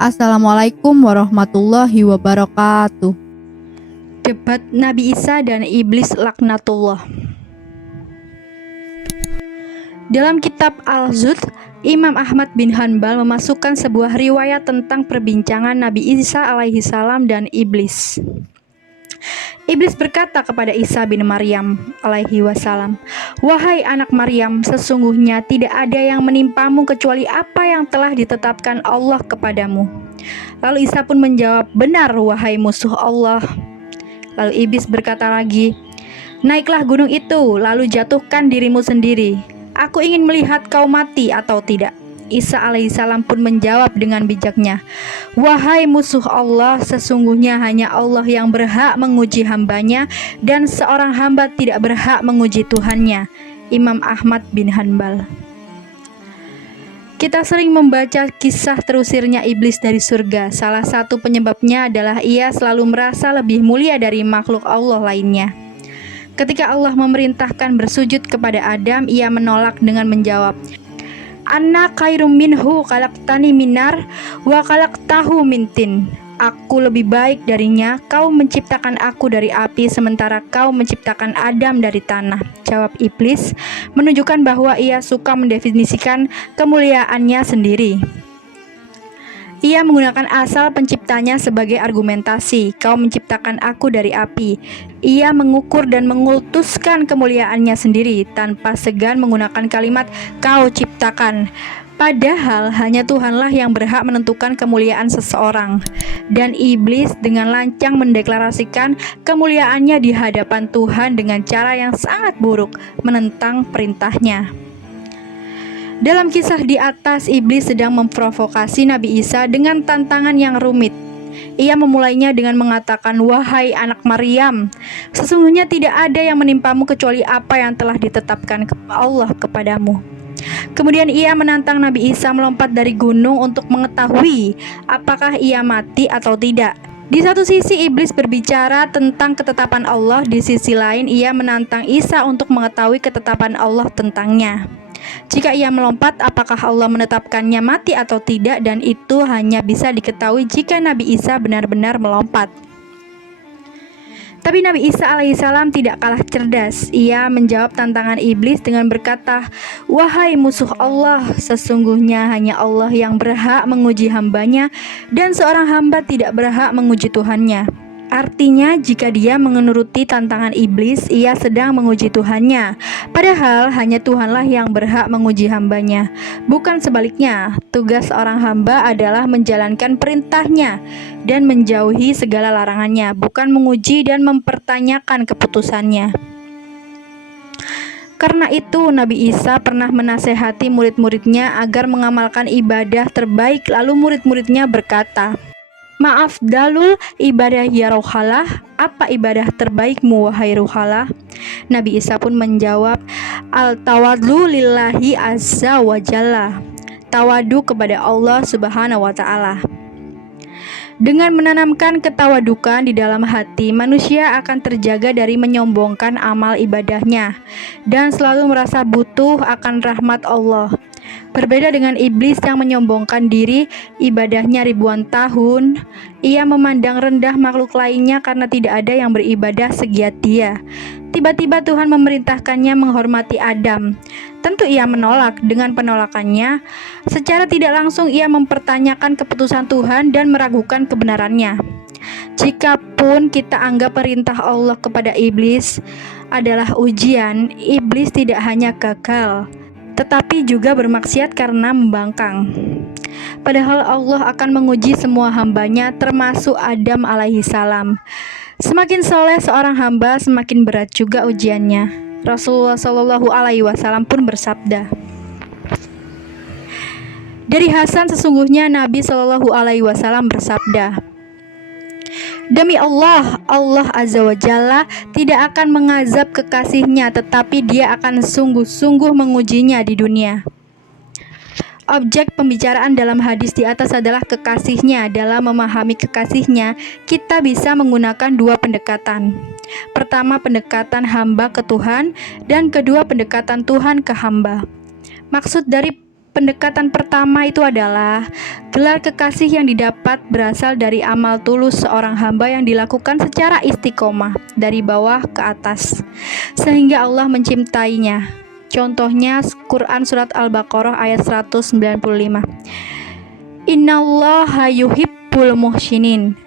Assalamualaikum warahmatullahi wabarakatuh. Debat Nabi Isa dan Iblis laknatullah. Dalam kitab Al-Zuhd, Imam Ahmad bin Hanbal memasukkan sebuah riwayat tentang perbincangan Nabi Isa alaihi salam dan Iblis. Iblis berkata kepada Isa bin Maryam alaihi wasallam, "Wahai anak Maryam, sesungguhnya tidak ada yang menimpamu kecuali apa yang telah ditetapkan Allah kepadamu." Lalu Isa pun menjawab, "Benar, wahai musuh Allah." Lalu Iblis berkata lagi, "Naiklah gunung itu, lalu jatuhkan dirimu sendiri. Aku ingin melihat kau mati atau tidak." Isa alaihissalam pun menjawab dengan bijaknya, "Wahai musuh Allah, sesungguhnya hanya Allah yang berhak menguji hambanya, dan seorang hamba tidak berhak menguji Tuhannya." Imam Ahmad bin Hanbal. Kita sering membaca kisah terusirnya iblis dari surga. Salah satu penyebabnya adalah ia selalu merasa lebih mulia dari makhluk Allah lainnya. Ketika Allah memerintahkan bersujud kepada Adam, ia menolak dengan menjawab, "Ana khairum minhu khalaqtani minar wa khalaqtahu min tin." Aku lebih baik darinya, kau menciptakan aku dari api sementara kau menciptakan Adam dari tanah. Jawab iblis, menunjukkan bahwa ia suka mendefinisikan kemuliaannya sendiri. Ia menggunakan asal penciptanya sebagai argumentasi. Kau menciptakan aku dari api. Ia mengukur dan mengutuskan kemuliaannya sendiri tanpa segan menggunakan kalimat kau ciptakan. Padahal hanya Tuhanlah yang berhak menentukan kemuliaan seseorang. Dan iblis dengan lancang mendeklarasikan kemuliaannya di hadapan Tuhan dengan cara yang sangat buruk, menentang perintahnya. Dalam kisah di atas, iblis sedang memprovokasi Nabi Isa dengan tantangan yang rumit. Ia memulainya dengan mengatakan, "Wahai anak Maryam, sesungguhnya tidak ada yang menimpamu kecuali apa yang telah ditetapkan Allah kepadamu." Kemudian ia menantang Nabi Isa melompat dari gunung untuk mengetahui apakah ia mati atau tidak. Di satu sisi iblis berbicara tentang ketetapan Allah, di sisi lain ia menantang Isa untuk mengetahui ketetapan Allah tentangnya. Jika ia melompat, apakah Allah menetapkannya mati atau tidak, dan itu hanya bisa diketahui jika Nabi Isa benar-benar melompat. Tapi Nabi Isa alaihissalam tidak kalah cerdas. Ia menjawab tantangan iblis dengan berkata, "Wahai musuh Allah, sesungguhnya hanya Allah yang berhak menguji hambanya, dan seorang hamba tidak berhak menguji Tuhannya." Artinya, jika dia menuruti tantangan iblis, ia sedang menguji Tuhannya. Padahal hanya Tuhanlah yang berhak menguji hambanya. Bukan sebaliknya, tugas seorang hamba adalah menjalankan perintahnya dan menjauhi segala larangannya, bukan menguji dan mempertanyakan keputusannya. Karena itu, Nabi Isa pernah menasehati murid-muridnya agar mengamalkan ibadah terbaik. Lalu murid-muridnya berkata, "Maaf dalul ibadah ya Ruhalah, apa ibadah terbaikmu wahai Ruhalah?" Nabi Isa pun menjawab, "Al-tawadlu lillahi azza wa jalla." Tawadu kepada Allah subhanahu wa ta'ala. Dengan menanamkan ketawadukan di dalam hati, manusia akan terjaga dari menyombongkan amal ibadahnya dan selalu merasa butuh akan rahmat Allah. Berbeda dengan iblis yang menyombongkan diri, ibadahnya ribuan tahun, ia memandang rendah makhluk lainnya karena tidak ada yang beribadah segiat dia. Tiba-tiba Tuhan memerintahkannya menghormati Adam. Tentu ia menolak. Dengan penolakannya, secara tidak langsung ia mempertanyakan keputusan Tuhan dan meragukan kebenarannya. Jikapun kita anggap perintah Allah kepada iblis adalah ujian, iblis tidak hanya gagal, tetapi juga bermaksiat karena membangkang. Padahal Allah akan menguji semua hambanya, termasuk Adam alaihissalam. Semakin soleh seorang hamba, semakin berat juga ujiannya. Rasulullah Shallallahu alaihi wasallam pun bersabda. Dari Hasan, sesungguhnya Nabi Shallallahu alaihi wasallam bersabda, "Demi Allah, Allah Azza wa Jalla tidak akan mengazab kekasihnya, tetapi dia akan sungguh-sungguh mengujinya di dunia." Objek pembicaraan dalam hadis di atas adalah kekasihnya. Dalam memahami kekasihnya, kita bisa menggunakan dua pendekatan. Pertama, pendekatan hamba ke Tuhan, dan kedua, pendekatan Tuhan ke hamba. Maksud dari Pendekatan pertama itu adalah gelar kekasih yang didapat berasal dari amal tulus seorang hamba yang dilakukan secara istiqomah dari bawah ke atas sehingga Allah mencintainya. Contohnya Quran surat Al-Baqarah ayat 195. Innallaha yuhibbul muhsinin.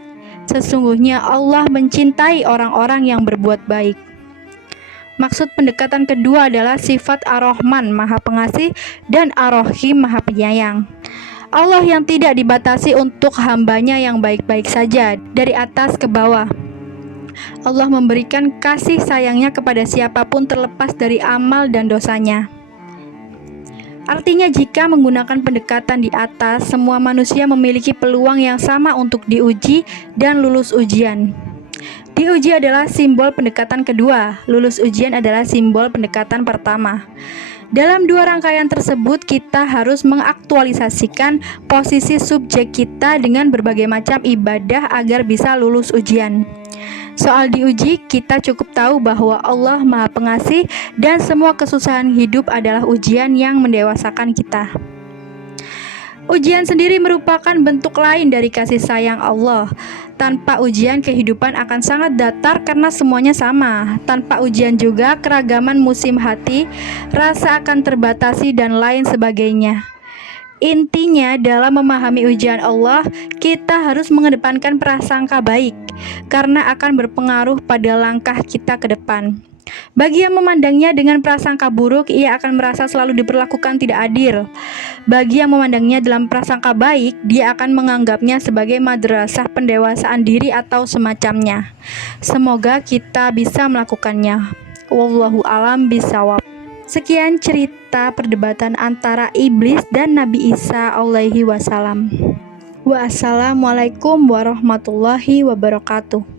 Sesungguhnya Allah mencintai orang-orang yang berbuat baik. Maksud pendekatan kedua adalah sifat Ar-Rahman, Maha Pengasih, dan Ar-Rahim, Maha Penyayang. Allah yang tidak dibatasi untuk hambanya yang baik-baik saja, dari atas ke bawah. Allah memberikan kasih sayangnya kepada siapapun terlepas dari amal dan dosanya. Artinya jika menggunakan pendekatan di atas, semua manusia memiliki peluang yang sama untuk diuji dan lulus ujian. Diuji adalah simbol pendekatan kedua, lulus ujian adalah simbol pendekatan pertama. Dalam dua rangkaian tersebut, kita harus mengaktualisasikan posisi subjek kita dengan berbagai macam ibadah agar bisa lulus ujian. Soal diuji, kita cukup tahu bahwa Allah Maha Pengasih dan semua kesusahan hidup adalah ujian yang mendewasakan kita. Ujian sendiri merupakan bentuk lain dari kasih sayang Allah. Tanpa ujian, kehidupan akan sangat datar karena semuanya sama. Tanpa ujian juga, keragaman musim hati, rasa akan terbatasi, dan lain sebagainya. Intinya, dalam memahami ujian Allah, kita harus mengedepankan prasangka baik, karena akan berpengaruh pada langkah kita ke depan. Bagi yang memandangnya dengan prasangka buruk, ia akan merasa selalu diperlakukan tidak adil. Bagi yang memandangnya dalam prasangka baik, dia akan menganggapnya sebagai madrasah pendewasaan diri atau semacamnya. Semoga kita bisa melakukannya. Wallahu a'lam bishawab. Sekian cerita perdebatan antara iblis dan Nabi Isa alaihi wasallam. Wassalamualaikum warahmatullahi wabarakatuh.